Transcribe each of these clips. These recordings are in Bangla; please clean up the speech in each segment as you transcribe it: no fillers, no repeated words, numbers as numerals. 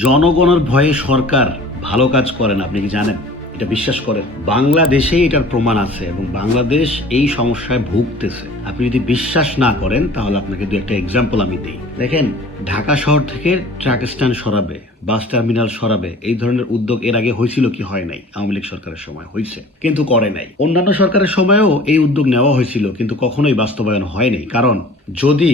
জনগণের ভয়ে সরকার ভালো কাজ করে না, আপনি কি জানেন? এটা বিশ্বাস করেন, বাংলাদেশে এটার প্রমাণ আছে এবং বাংলাদেশ এই সমস্যায় ভুগতেছে। আপনি যদি বিশ্বাস না করেন তাহলে আপনাকে দু একটা এক্সাম্পল আমি দিই। দেখেন, ঢাকা শহর থেকে ট্রাক স্ট্যান্ড সরাবে, বাস টার্মিনাল সরাবে, এই ধরনের উদ্যোগ এর আগে হয়েছিল কি হয় নাই? আওয়ামী লীগ সরকারের সময় হয়েছে, কিন্তু করে নাই। অন্যান্য সরকারের সময়ও এই উদ্যোগ নেওয়া হয়েছিল, কিন্তু কখনোই বাস্তবায়ন হয়নি। কারণ যদি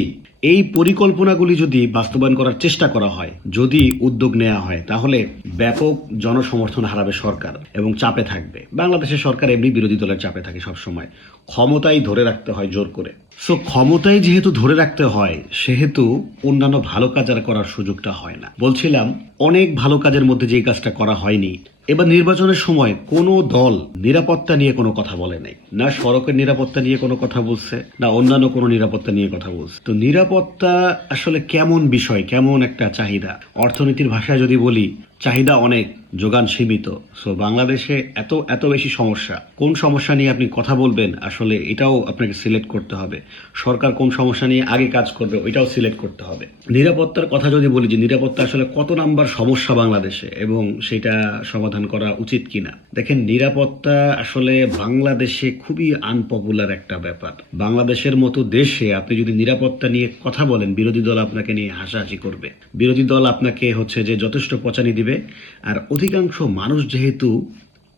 এই পরিকল্পনাগুলি যদি বাস্তবায়ন করার চেষ্টা করা হয়, যদি উদ্যোগ নেওয়া হয়, তাহলে ব্যাপক জনসমর্থন হারাবে সরকার এবং চাপে থাকবে। বাংলাদেশের সরকার এমনি বিরোধী দলের চাপে থাকে সব সময়, ক্ষমতাই ধরে রাখতে হয় জোর করে। সো ক্ষমতাই যেহেতু ধরে রাখতে হয়, সেহেতু অন্যান্য ভালো কাজ আর করার সুযোগটা হয় না। বলছিলাম, অনেক ভালো কাজের মধ্যে যে কাজটা করা হয়নি, এবার নির্বাচনের সময় কোনো দল নিরাপত্তা নিয়ে কোনো কথা বলে নাই, না সড়কের নিরাপত্তা নিয়ে কোনো কথা বলছে, না অন্যান্য কোনো নিরাপত্তা নিয়ে কথা বলছে। তো নিরাপত্তা আসলে কেমন বিষয়, কেমন একটা চাহিদা? অর্থনীতির ভাষায় যদি বলি, চাহিদা অনেক, যোগান সীমিত। সো বাংলাদেশে এত এত বেশি সমস্যা, কোন সমস্যা নিয়ে আপনি কথা বলবেন আসলে এটাও আপনাকে সিলেক্ট করতে হবে। সরকার কোন সমস্যা নিয়ে আগে কাজ করবে ওইটাও সিলেক্ট করতে হবে। নিরাপত্তার কথা যদি বলি, যে নিরাপত্তা আসলে কত নাম্বার সমস্যা বাংলাদেশে এবং সেটা সমাধান করা উচিত কিনা। দেখেন, নিরাপত্তা আসলে বাংলাদেশে খুবই আনপপুলার একটা ব্যাপার। বাংলাদেশের মতো দেশে আপনি যদি নিরাপত্তা নিয়ে কথা বলেন, বিরোধী দল আপনাকে নিয়ে হাসাহাসি করবে, বিরোধী দল আপনাকে হচ্ছে যে যথেষ্ট পচানি দিবে। আর অধিকাংশ মানুষ যেহেতু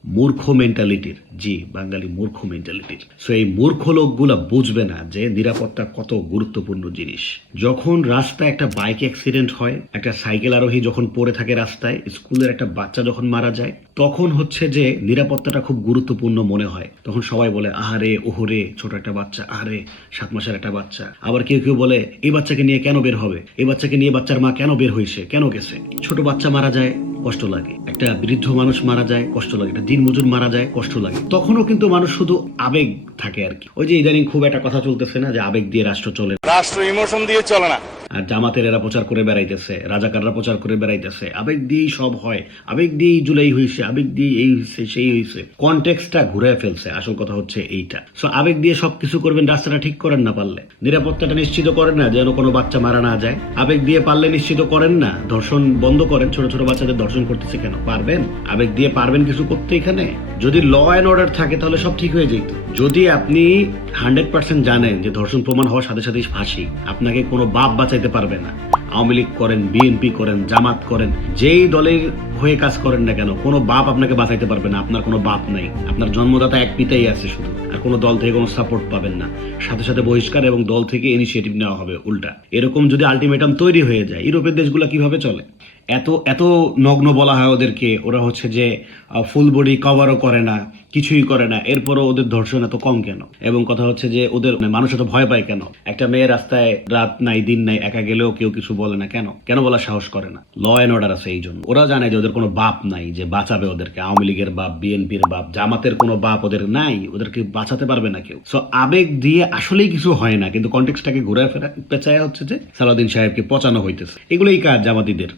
মূর্খ মেন্টালিটির, জি বাঙালি মূর্খ মেন্টালিটির, সো এই মূর্খ লোকগুলা বুঝবে না যে নিরাপত্তা কত গুরুত্বপূর্ণ জিনিস। যখন রাস্তায় একটা বাইক অ্যাক্সিডেন্ট হয়, একটা সাইকেল আরোহী যখন পড়ে থাকে রাস্তায়, স্কুলের একটা বাচ্চা যখন মারা যায়, তখন হচ্ছে যে নিরাপত্তাটা খুব গুরুত্বপূর্ণ মনে হয়। তখন সবাই বলে আহারে ওহরে, ছোট একটা বাচ্চা, আহারে 7 মাসের একটা বাচ্চা। আবার কেউ কেউ বলে এই বাচ্চাকে নিয়ে কেন বের হবে, এই বাচ্চাকে নিয়ে বাচ্চার মা কেন বের হয়েছে, কেন গেছে। ছোট বাচ্চা মারা যায়, কষ্ট লাগে। একটা বৃদ্ধ মানুষ মারা যায়, কষ্ট লাগে। একটা দিনমজুর মারা যায়, কষ্ট লাগে। তখনও কিন্তু মানুষ শুধু আবেগ থাকে আর কি। ওই যে ইদানিং খুব একটা কথা চলতেছে না, যে আবেগ দিয়ে রাষ্ট্র চলে, রাষ্ট্র ইমোশন দিয়ে চলে না। আর জামাতের এরা প্রচার করে বেড়াইতেছে, রাজাকাররা প্রচার করে বেড়াইতেছে, আবেগ দিয়েই সব হয়, আবেগ দিয়েই জুলাই হয়েছে, আবেগ দিয়ে এই হয়েছে সেই হয়েছে। কনটেক্সটটা ঘুরে ফেলছে। আসল কথা হচ্ছে এইটা। সো আবেগ দিয়ে সবকিছু করবেন, রাস্তাটা ঠিক করেন না পারলে, নিরাপত্তাটা নিশ্চিত করেন না যেন কোনো বাচ্চা মারা না যায়। আবেগ দিয়ে পারলে নিশ্চিত করেন না, ধর্ষণ বন্ধ করেন। ছোট ছোট বাচ্চাদের ধর্ষণ করতেছে কেন? পারবেন, আবেগ দিয়ে পারবেন কিছু করতে এখানে? যদি ল অ্যান্ড অর্ডার থাকে তাহলে সব ঠিক হয়ে যেত। যদি আপনি 100% জানেন যে ধর্ষণ প্রমাণ হওয়ার সাথে সাথেই ফাঁসি, আপনাকে কোনো বাপ বাঁচাইতে পারবে না। আওয়ামী লীগ করেন, বিএনপি করেন, জামাত করেন, যেই দলের হয়ে কাজ করেন না কেন, কোনো বাপ আপনাকে বাঁচাইতে পারবে না। আপনার কোনো বাপ নাই, আপনার জন্মদাতা এক পিতাই আছে শুধু, আর কোনো দল থেকে কোনো সাপোর্ট পাবেন না। সাথে সাথে বহিষ্কার এবং দল থেকে ইনিশিয়েটিভ নেওয়া হবে উল্টা। এরকম যদি আলটিমেটাম তৈরি হয়ে যায়, ইউরোপের দেশগুলো কিভাবে চলে? এত এত নগ্ন বলা হয় ওদেরকে, ওরা হচ্ছে যে ফুল বডি কভারও করে না, কিছুই করে না, এরপরও ওদের ধর্ষণ এত কম কেন? এবং কথা হচ্ছে যে ওদের মানুষ এত ভয় পায় কেন? একটা মেয়ে রাস্তায় রাত নাই দিন নাই একা গেলেও কেউ কিছু বলে না কেন? কেন বলার সাহস করে না? ল অ্যান্ড অর্ডার আছে এই জন্য। ওরা জানে যে ওদের কোনো বাপ নাই যে বাঁচাবে ওদেরকে। আওয়ামী লীগের বাপ, বিএনপির বাপ, জামাতের কোনো বাপ ওদের নাই, ওদেরকে বাঁচাতে পারবে না কেউ। সো আবেগ দিয়ে আসলেই কিছু হয় না, কিন্তু কনটেক্সটটাকে ঘুরে ফেরা পেঁচায় হচ্ছে যে সালাউদ্দিন সাহেবকে পচানো হইতেছে। এগুলোই কাজ জামাতিদের,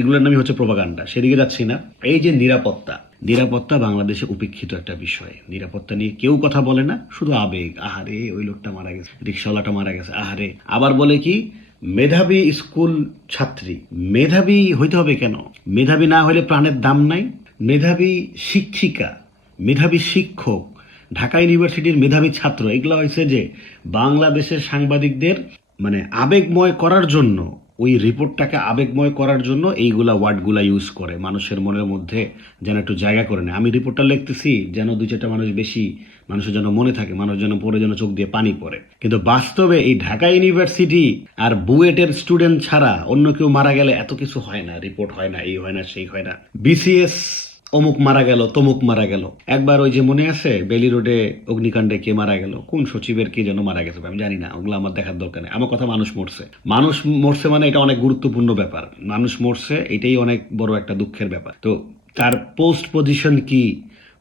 এগুলোর নামই হচ্ছে প্রোপাগান্ডা। সেদিকে যাচ্ছি না। এই যে নিরাপত্তা, নিরাপত্তা বাংলাদেশে উপেক্ষিত একটা বিষয়। নিরাপত্তা নিয়ে কেউ কথা বলে না, শুধু আবেগ। আহারে ওই লোকটা মারা গেছে, রিক্সাওয়ালাটা মারা গেছে, আহারে। আবার বলে কি মেধাবী স্কুল ছাত্রী, মেধাবী হইতে হবে কেন? মেধাবী না হলে প্রাণের দাম নাই। মেধাবী শিক্ষিকা, মেধাবী শিক্ষক, ঢাকা ইউনিভার্সিটির মেধাবী ছাত্র, এগুলো হয়েছে যে বাংলাদেশের সাংবাদিকদের মানে আবেগময় করার জন্য, ওই রিপোর্টটাকে আবেগময় করার জন্য এইগুলা ওয়ার্ডগুলা ইউজ করে, মানুষের মনের মধ্যে যেন একটু জায়গা করে নেয়। আমি রিপোর্টটা লিখতেছি যেন 2-4টা মানুষ বেশি, মানুষের যেন মনে থাকে, মানুষ যেন পড়ে যেন চোখ দিয়ে পানি পড়ে। কিন্তু বাস্তবে এই ঢাকা ইউনিভার্সিটি আর বুয়েটের স্টুডেন্ট ছাড়া অন্য কেউ মারা গেলে এত কিছু হয় না, রিপোর্ট হয় না, এই হয় না, সেই হয় না। বিসিএস অমুক মারা গেল, তমুক মারা গেল। একবার ওই যে মনে আছে বেলি রোডে অগ্নিকাণ্ডে কে মারা গেল, কোন সচিবের কে যেন মারা গেছে, আমি জানি না, ওগুলো আমার দেখার দরকার নেই। আমার কথা মানুষ মরছে। মানুষ মরছে মানে এটা অনেক গুরুত্বপূর্ণ ব্যাপার। মানুষ মরছে, এটাই অনেক বড় একটা দুঃখের ব্যাপার। তো তার পোস্ট পজিশন কি,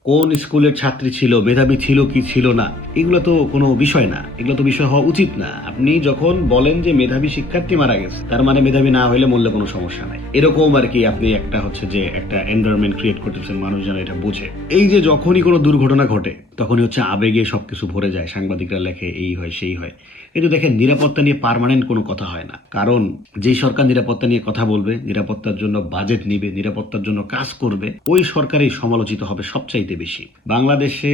কোন স্কুলের ছাত্রী ছিল, মেধাবী ছিল কি ছিল না, এগুলো তো কোনো বিষয় না, এগুলো তো বিষয় হওয়া উচিত না। আপনি যখন বলেন যে মেধাবী শিক্ষার্থী মারা গেছে, তার মানে মেধাবী না হলে মরলে কোনো সমস্যা নাই, এরকম আর কি। আপনি একটা হচ্ছে যে একটা এনভায়রনমেন্ট ক্রিয়েট করতেছেন, মানুষ যেন এটা বোঝে। এই যে যখনই কোনো দুর্ঘটনা ঘটে তখনই হচ্ছে আবেগে সবকিছু ভরে যায়, সাংবাদিকরা লেখে এই হয় সেই হয়। কিন্তু দেখেন নিরাপত্তা নিয়ে পার্মানেন্ট কোনো কথা হয় না, কারণ যেই সরকার নিরাপত্তা নিয়ে কথা বলবে, নিরাপত্তার জন্য বাজেট নিবে, নিরাপত্তার জন্য কাজ করবে, ওই সরকারই সমালোচিত হবে সবচাইতে বেশি। বাংলাদেশে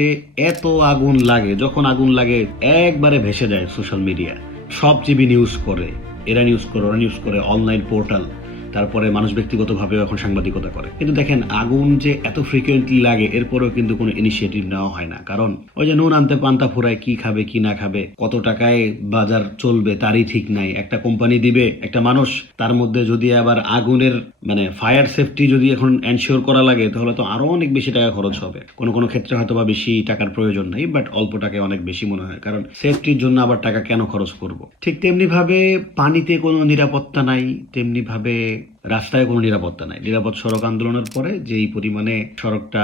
এত আগুন লাগে, যখন আগুন লাগে একবারে ভেসে যায় সোশ্যাল মিডিয়া, সব টিভি নিউজ করে, এরা নিউজ করে, ওরা নিউজ করে, অনলাইন পোর্টাল, তারপরে মানুষ ব্যক্তিগতভাবে এখন সাংবাদিকতা করে। কিন্তু দেখেন আগুন যে এত ফ্রিকুয়েন্টলি লাগে এরপরেও কিন্তু কোনো ইনিশিয়েটিভ নেওয়া হয় না, কারণ ওই যে নুন আনতে পান্তা ফুরায়, কি খাবে কি না খাবে, কত টাকায় বাজার চলবে তারই ঠিক নাই। একটা কোম্পানি দিবে একটা মানুষ, তার মধ্যে যদি আবার আগুনের মানে ফায়ার সেফটি যদি এখন এনশিওর করা লাগে তাহলে তো আরো অনেক বেশি টাকা খরচ হবে। কোনো কোনো ক্ষেত্রে হয়তো বা বেশি টাকার প্রয়োজন নাই, বাট অল্প টাকায় অনেক বেশি মনে হয়, কারণ সেফটির জন্য আবার টাকা কেন খরচ করব। ঠিক তেমনি ভাবে পানিতে কোনো নিরাপত্তা নাই, তেমনি ভাবে রাস্তায় কোনো নিরাপত্তা নাই। নিরাপদ সড়ক আন্দোলনের পরে যেই পরিমাণে সড়কটা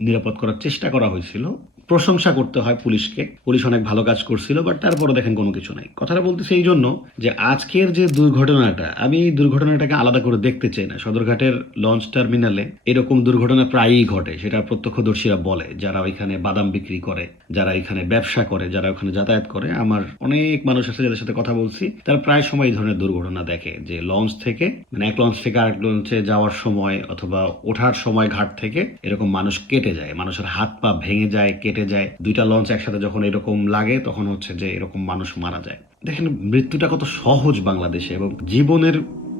নিরাপদ করার চেষ্টা করা হয়েছিল, প্রশংসা করতে হয় পুলিশকে, পুলিশ অনেক ভালো কাজ করছিল, বাট তারপরে দেখেন কোনো কিছু নাই। কথাটা বলতেছি এই জন্য যে আজকের যে দুর্ঘটনাটা, আমি এই দুর্ঘটনাটাকে আলাদা করে দেখতে চাই না। সদরঘাটের লঞ্চ টার্মিনালে এরকম দুর্ঘটনা প্রায়ই ঘটে, সেটা প্রত্যক্ষদর্শীরা বলে, যারা ওইখানে বাদাম বিক্রি করে, যারা এখানে ব্যবসা করে, যারা ওখানে যাতায়াত করে। আমার অনেক মানুষ আছে যাদের সাথে কথা বলছি, তারা প্রায় সময় এই ধরনের দুর্ঘটনা দেখে, যে লঞ্চ থেকে মানে এক লঞ্চ থেকে আরেক লঞ্চে যাওয়ার সময় অথবা ওঠার সময় ঘাট থেকে এরকম মানুষ কেটে যায়, মানুষের হাত পা ভেঙে যায়, কেটে যায়। দুইটা লঞ্চ একসাথে যখন এরকম লাগে তখন হচ্ছে যে এরকম মানুষ মারা যায়। দেখেন মৃত্যুটা কত সহজ বাংলাদেশে, এবং জীবনের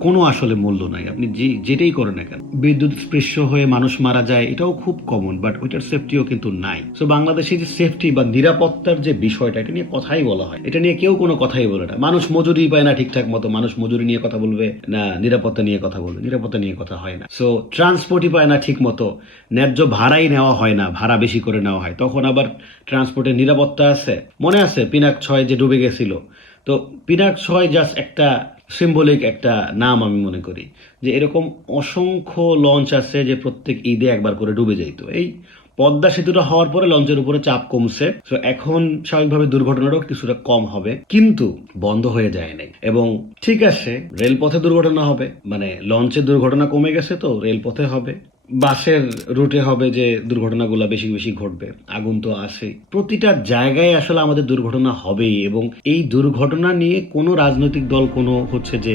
কোনো আসলে মূল্য নাই। আপনি যেটাই করেন না কেন, বিদ্যুৎ স্পৃশ্য হয়ে মানুষ মারা যায়, এটাও খুব কমন, বাট ওইটার সেফটিও কিন্তু নাই। সো বাংলাদেশে যে সেফটি বা নিরাপত্তার যে বিষয়টা, এটা নিয়ে কথাই বলা হয়, এটা নিয়ে কেউ কোনো কথাই বলে না। মানুষ মজুরি পায় না ঠিকঠাক মতো, মানুষ মজুরি নিয়ে কথা বলবে না নিরাপত্তা নিয়ে কথা বলবে, নিরাপত্তা নিয়ে কথা হয় না। সো ট্রান্সপোর্টই পায় না ঠিক মতো, ন্যায্য ভাড়াই নেওয়া হয় না, ভাড়া বেশি করে নেওয়া হয়, তখন আবার ট্রান্সপোর্টের নিরাপত্তা আছে। মনে আছে পিনাক 6 যে ডুবে গেছিল, তো পিনাক 6 জাস্ট একটা সিম্বলিক একটা নাম। আমি মনে করি যে এরকম অসংখ্য লঞ্চ আছে যে প্রত্যেক ঈদে একবার করে ডুবে যাইতো। এই পদ্মা সেতুটা হওয়ার পরে লঞ্চের উপরে চাপ কমছে, তো এখন স্বাভাবিকভাবে দুর্ঘটনাটাও কিছুটা কম হবে, কিন্তু বন্ধ হয়ে যায় নাই। এবং ঠিক আছে, রেলপথে দুর্ঘটনা হবে, মানে লঞ্চের দুর্ঘটনা কমে গেছে, তো রেলপথে হবে, বাসের রুটে হবে, যে দুর্ঘটনাগুলো বেশি বেশি ঘটবে। আগুন তো আছে, প্রতিটা জায়গায় আসলে আমাদের দুর্ঘটনা হবেই। এবং এই দুর্ঘটনা নিয়ে কোনো রাজনৈতিক দল কোনো হচ্ছে যে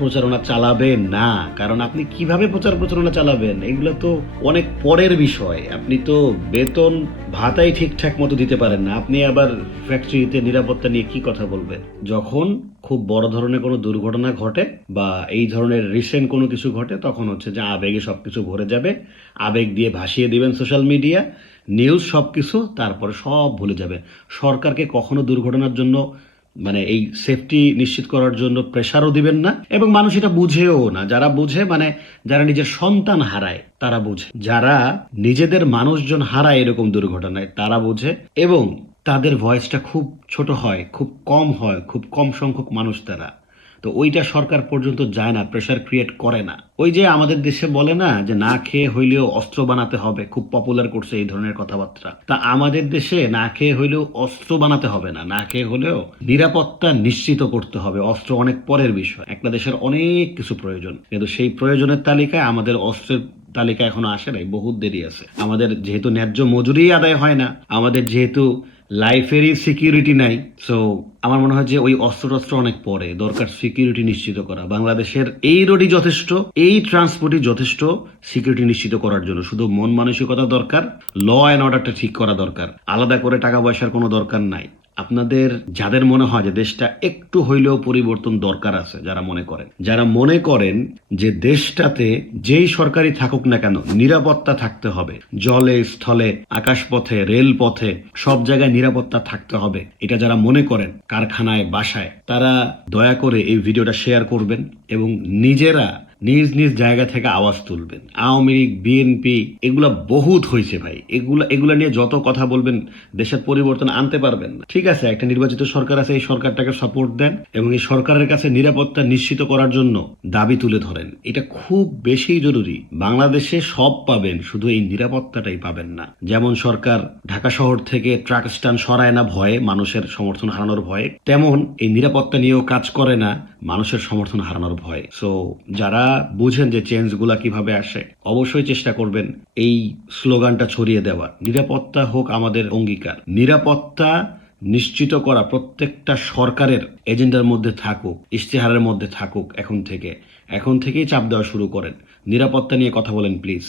প্রচারণা চালাবে না, কারণ আপনি কিভাবে প্রচারণা চালাবেন, এগুলো তো অনেক পরের বিষয়। আপনি তো বেতন ভাতাই ঠিকঠাক মতো দিতে পারেন না, আপনি আবার ফ্যাক্টরিতে নিরাপত্তা নিয়ে কি কথা বলবেন? যখন খুব বড় ধরনের কোনো দুর্ঘটনা ঘটে বা এই ধরনের রিসেন্ট কোনো কিছু ঘটে, তখন হচ্ছে যে আবেগে সবকিছু ভরে যাবে, আবেগ দিয়ে ভাসিয়ে দিবেন সোশ্যাল মিডিয়া, নিউজ সবকিছু, তারপরে সব ভুলে যাবে। সরকারকে কখনো দুর্ঘটনার জন্য মানে এই সেফটি নিশ্চিত করার জন্য প্রেসারও দিবেন না, এবং মানুষ এটা বুঝেও না। যারা বুঝে, মানে যারা নিজের সন্তান হারায় তারা বুঝে, যারা নিজেদের মানুষজন হারায় এরকম দুর্ঘটনায় তারা বুঝে, এবং তাদের ভয়েসটা খুব ছোট হয়, খুব কম হয়, খুব কম সংখ্যক মানুষ তারা। তো ওইটা সরকার পর্যন্ত যায় না, প্রেসার ক্রিয়েট করে না। ওই যে আমাদের দেশে বলে না যে না খেয়ে হইলেও অস্ত্র বানাতে হবে, খুব পপুলার করছে এই ধরনের কথাবার্তা। তা আমাদের দেশে না খেয়ে হইলেও অস্ত্র বানাতে হবে না, না খেয়ে হলেও নিরাপত্তা নিশ্চিত করতে হবে। অস্ত্র অনেক পরের বিষয়, একটা দেশের অনেক কিছু প্রয়োজন, কিন্তু সেই প্রয়োজনের তালিকায় আমাদের অস্ত্রের তালিকা এখনো আসে নাই, বহুত দেরি আছে। আমাদের যেহেতু ন্যায্য মজুরি আদায় হয় না, আমাদের যেহেতু লাইফেরই সিকিউরিটি নাই, সো আমার মনে হয় যে ওই অস্ত্র অনেক পরে দরকার সিকিউরিটি নিশ্চিত করা। বাংলাদেশের এই রোডই যথেষ্ট, এই ট্রান্সপোর্টই যথেষ্ট সিকিউরিটি নিশ্চিত করার জন্য। শুধু মন মানসিকতা দরকার, ল অ্যান্ড অর্ডারটা ঠিক করা দরকার, আলাদা করে টাকা পয়সার কোনো দরকার নাই। আপনাদের যাদের মনে হয় যে দেশটা একটু হইলেও পরিবর্তন দরকার আছে, যারা মনে করেন যে দেশটাতে যেই সরকারি থাকুক না কেন নিরাপত্তা থাকতে হবে, জলে স্থলে আকাশপথে রেলপথে সব জায়গায় নিরাপত্তা থাকতে হবে, এটা যারা মনে করেন কারখানায় বাসায়, তারা দয়া করে এই ভিডিওটা শেয়ার করবেন এবং নিজেরা নিজ নিজ জায়গা থেকে আওয়াজ তুলবেন। আওয়ামী লীগ, বিএনপি এগুলা বহুত হয়েছে ভাই, এগুলা নিয়ে যত কথা বলবেন দেশের পরিবর্তন আনতে পারবেন না। ঠিক আছে, একটা নির্বাচিত সরকার আছে, এই সরকারটাকে সাপোর্ট দেন এবং এই সরকারের কাছে নিরাপত্তা নিশ্চিত করার জন্য দাবি তুলে ধরেন। এটা খুব বেশি জরুরি। বাংলাদেশে সব পাবেন, শুধু এই নিরাপত্তাটাই পাবেন না। যেমন সরকার ঢাকা শহর থেকে ট্রাক স্ট্যান্ড সরায় না ভয়ে, মানুষের সমর্থন হারানোর ভয়ে, তেমন এই নিরাপত্তা নিয়েও কাজ করে না মানুষের সমর্থন হারানোর ভয়ে। সো যারা বুঝেন যে চেঞ্জগুলা কিভাবে আসে, অবশ্যই চেষ্টা করবেন এই স্লোগানটা ছড়িয়ে দেওয়ার, নিরাপত্তা হোক আমাদের অঙ্গীকার। নিরাপত্তা নিশ্চিত করা প্রত্যেকটা সরকারের এজেন্ডার মধ্যে থাকুক, ইশতেহারের মধ্যে থাকুক। এখন থেকেই চাপ দেওয়া শুরু করেন। নিরাপত্তা নিয়ে কথা বলেন প্লিজ।